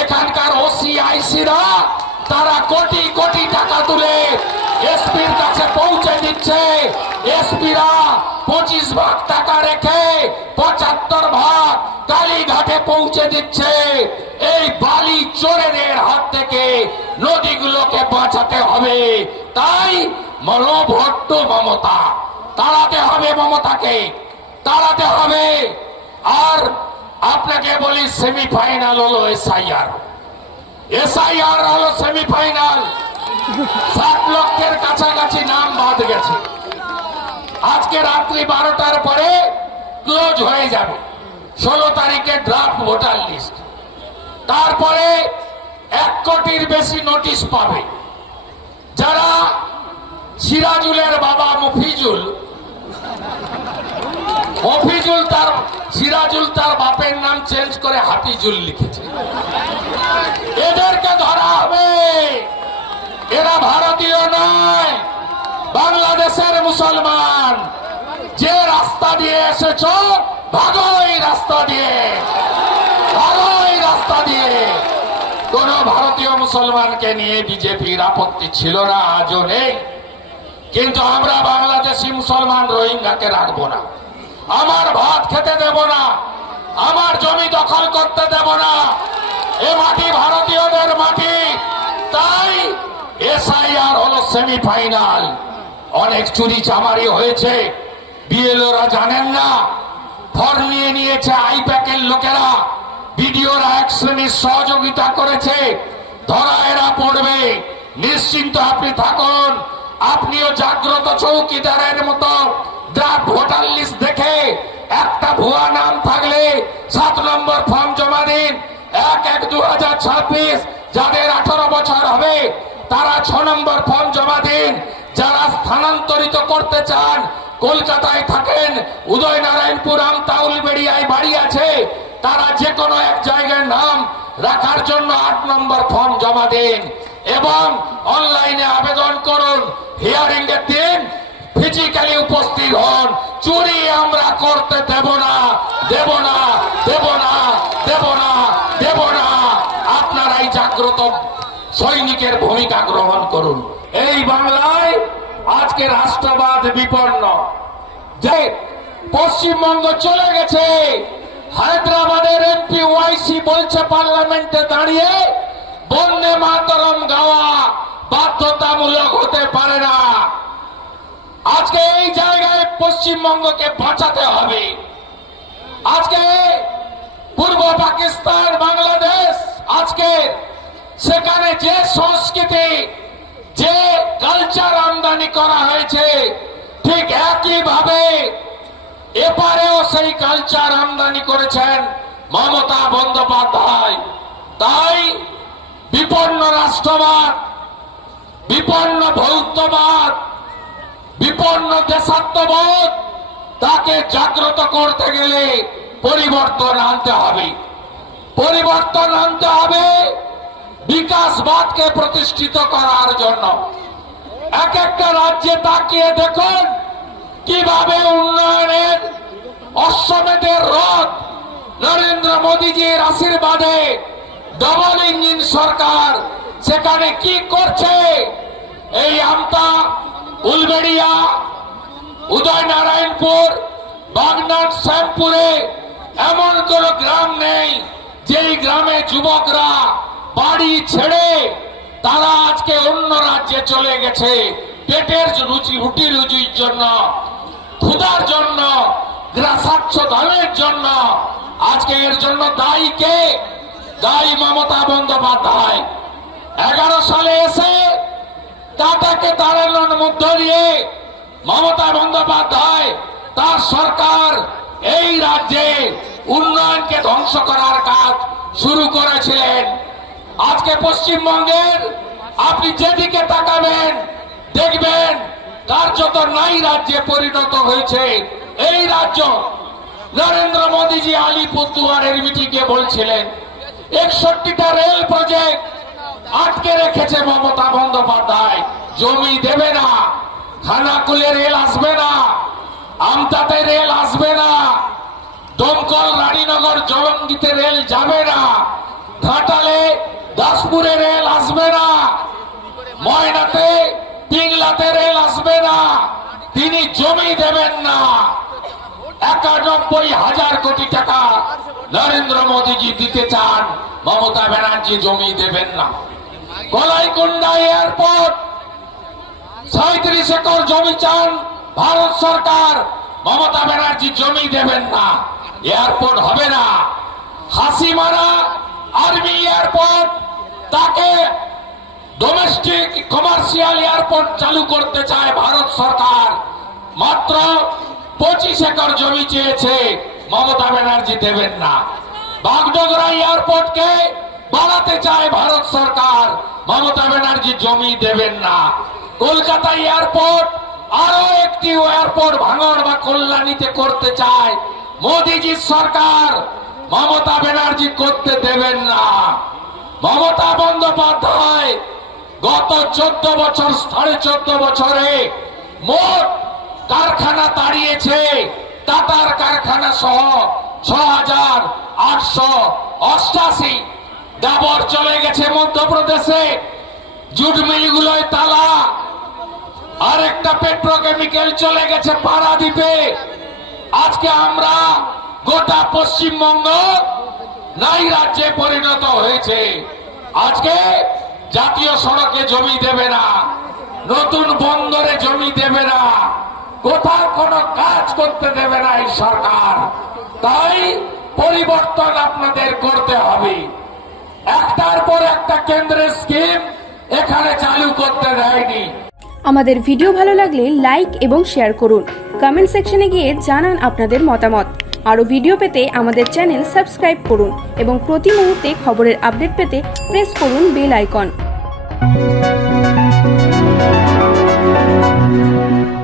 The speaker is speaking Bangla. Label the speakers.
Speaker 1: এখানকার ওসি আইসিরা তারা কোটি কোটি টাকা তুলে এসপির কাছে পৌঁছে দিচ্ছে। এসপিরা পঁচিশ ভাগ টাকা রেখে পঁচাত্তর ভাগ কালীঘাটে পৌঁছে দিচ্ছে। এই বালি চোরেদের হাত থেকে নদীগুলোকে বাঁচাতে হবে। তাই মনোভট্ট মমতা, তাড়াতে হবে মমতাকে, তাড়াতে হবে। আর আপনাকে বলি সেমিফাইনাল হলো এসআইআর এসআইআর হলো সেমিফাইনাল সাত লক্ষের কাছাকাছি নাম বাদ গেছে। আজকে রাত্রি বারোটার পরে ক্লোজ হয়ে যাবে। ষোলো তারিখে ড্রাফট ভোটার লিস্ট তারপরে এক কোটির বেশি নোটিশ পাবে। যারা সিরাজুলের বাবা মফিজুল তার সিরাজুল তার বাপের নাম চেঞ্জ করে হাফিজুল লিখেছে। এদেরকে ধরা হবে। এরা ভারতীয় নয়, বাংলাদেশের মুসলমান। যে রাস্তা দিয়ে এসেছ, ভাগো এই রাস্তা দিয়ে। ভাগো এই রাস্তা দিয়ে। কোন ভারতীয় মুসলমানকে নিয়ে বিজেপির আপত্তি ছিল না, আজও নেই। কিন্তু আমরা বাংলাদেশি মুসলমান রোহিঙ্গাকে রাখব না। আমার ভাত খেতে দেব না। আমার জমি দখল করতে দেব না। এ মাটি ভারতীয়দের মাটি। তাই এসআইআর হলো সেমিফাইনাল। অনেক চুরি চামারি হয়েছে। বিএলওরা জানেন না। ফর নিয়ে নিয়েছে আইপ্যাকের লোকেরা। বিডিওরা এক শ্রেণির সহযোগিতা করেছে। ধরা এরা পড়বে। নিশ্চিন্ত আপনি থাকুন। আপনিও জাগ্রত চৌকিদারের মতো ভোটার লিস্ট দেখে একটা ভুয়া নাম থাকলে সাত নম্বর ফর্ম জমা দিন। এক এক দু হাজার ছাব্বিশ যাদের আঠারো বছর হবে, তারা ছ নম্বর ফর্ম জমা দিন। যারা স্থানান্তরিত করতে চান, কলকাতায় থাকেন, উদয়নারায়ণপুর, আমতাউল, বেড়িয়ায় বাড়ি আছে, তারা যে কোনো এক জায়গায় নাম রাখার জন্য আট নম্বর ফর্ম জমা দিন। এবং অনলাইনে আবেদন করুন। হিয়ারিং এর দিন ফিজিক্যালি উপস্থিত হন। চুরি আমরা করতে দেব না দেব না দেব না দেব না দেব না। আপনারাই জাগ্রত সৈনিকের ভূমিকা গ্রহণ করুন। এই বাংলায় আজকে রাষ্ট্রবাদ বিপন্ন। যে পশ্চিমবঙ্গ চলে গেছে, হায়দ্রাবাদের এমপি ওয়াইসি বলছে পার্লামেন্টে দাঁড়িয়ে বন্দে মাতরম গাওয়া বাধ্যতামূলক হতে পারে না। আজকে এই জায়গায় পশ্চিমবঙ্গকে বাঁচাতে হবে। আজকে পূর্ব পাকিস্তান, বাংলাদেশ, আজকে সেখানে যে সংস্কৃতি, যে কালচার আমদানি করা হয়েছে, ঠিক একইভাবে এপারেও সেই কালচার আমদানি করেছেন মমতা বন্দ্যোপাধ্যায়। তাই বিপন্ন রাষ্ট্রবাদ, বিপন্ন ভৌতবাদ, বিপন্ন দেশাত্মবোধ, তাকে জাগ্রত করতে গেলে পরিবর্তন আনতে হবে। পরিবর্তন আনতে হবে বিকাশবাদকে প্রতিষ্ঠিত করার জন্য। এক একটা রাজ্যে তাকিয়ে দেখুন কীভাবে উন্নয়নের অশ্বমেধের রথ নরেন্দ্র মোদীজির আশীর্বাদে ডবল ইঞ্জিন সরকার সেখানে কি করছে? এই আমতা, উলবেড়িয়া, উদয়নারায়ণপুর বাগনাথ শ্যামপুরে এমন কোন গ্রাম নেই যেই গ্রামে যুবকরা বাড়ি ছেড়ে তারা আজকে অন্য রাজ্যে চলে গেছে। পেটের রুচি, রুটি রুচির জন্য, ক্ষুধার জন্য, গ্রাসাচ্ছ ধানের জন্য। আজকে এর জন্য দায়ী কে? দায়ী মমতা বন্দ্যোপাধ্যায়। এগারো সালে এসে টাটাকে দাঁড়ানোর মধ্য দিয়ে মমতা বন্দ্যোপাধ্যায় তার সরকার এই রাজ্যে উন্নয়নকে ধ্বংস করার কাজ শুরু করেছিলেন। আজকে পশ্চিমবঙ্গের আপনি যেদিকে তাকাবেন, দেখবেন কার্যত নাই রাজ্যে পরিণত হয়েছে। এই রাজ্য নরেন্দ্র মোদীজি আলিপুরদুয়ারের মিটিংয়ে বলছিলেন একষট্টিটা রেল প্রজেক্ট আটকে রেখেছে মমতা বন্দ্যোপাধ্যায়। জমি দেবে না, খানাকুলে রেল আসবে না, আমতাতে রেল আসবে না, দমকল রানীনগর জলঙ্গিতে রেল যাবে না, ঘাটালে দাসপুরে রেল আসবে না, ময়নাতে পিংলাতে রেল আসবে না, তিনি জমি দেবেন না। একানব্বই হাজার কোটি টাকা নরেন্দ্র মোদীজি দিতে চান, মমতা ব্যানার্জি জমি দেবেন না। কলাইকুণ্ডা এয়ারপোর্ট সাঁত্রিশ একর জমি চান ভারত সরকার, মমতা ব্যানার্জি জমি দেবেন না। এয়ারপোর্ট হবে না। হাসিমারা আর্মি এয়ারপোর্ট, তাকে ডোমেস্টিক কমার্শিয়াল এয়ারপোর্ট চালু করতে চায় ভারত সরকার। মাত্র পঁচিশ একর জমি চেয়েছে, মমতা ব্যানার্জি দেবেন না। বাগডোগরা এয়ারপোর্টকে বাড়াতে চায় ভারত সরকার, মমতা ব্যানার্জি জমি দেবেন না। কলকাতা এয়ারপোর্ট আরও একটি এয়ারপোর্ট ভাঙড় বা কল্যাণীতে করতে চায় মোদিজির সরকার মমতা ব্যানার্জি করতে দেবেন না। মমতা বন্দ্যোপাধ্যায় গত চোদ্দ বছর, সাড়ে চোদ্দ বছরে মোট কারখানা তাড়িয়েছে টাটার কারখানা সহ ছ হাজার আটশো অষ্টাশি। ডাবর চলে গেছে মধ্যপ্রদেশে, জুট মিলগুলোয় তালা। আর একটা পেট্রোকেমিক্যাল চলে গেছে পারাদ্বীপে। আজকে আমরা গোটা পশ্চিমবঙ্গ নাই রাজ্যে পরিণত হয়েছে। আজকে জাতীয় সড়কে জমি দেবে না, নতুন বন্দরে জমি দেবে না। কোথাও কোনো কাজ করতে দেবে না এই সরকার। তাই পরিবর্তন আপনাদের করতে হবে। একটার পর একটা কেন্দ্রের স্কিম এখানে চালু করতে দেয়নি।
Speaker 2: আমাদের ভিডিও ভালো লাগলে লাইক এবং শেয়ার করুন। কমেন্ট সেকশনে গিয়ে জানান আপনাদের মতামত। আরও ভিডিও পেতে আমাদের চ্যানেল সাবস্ক্রাইব করুন এবং প্রতি মুহূর্তে খবরের আপডেট পেতে প্রেস করুন বেল আইকন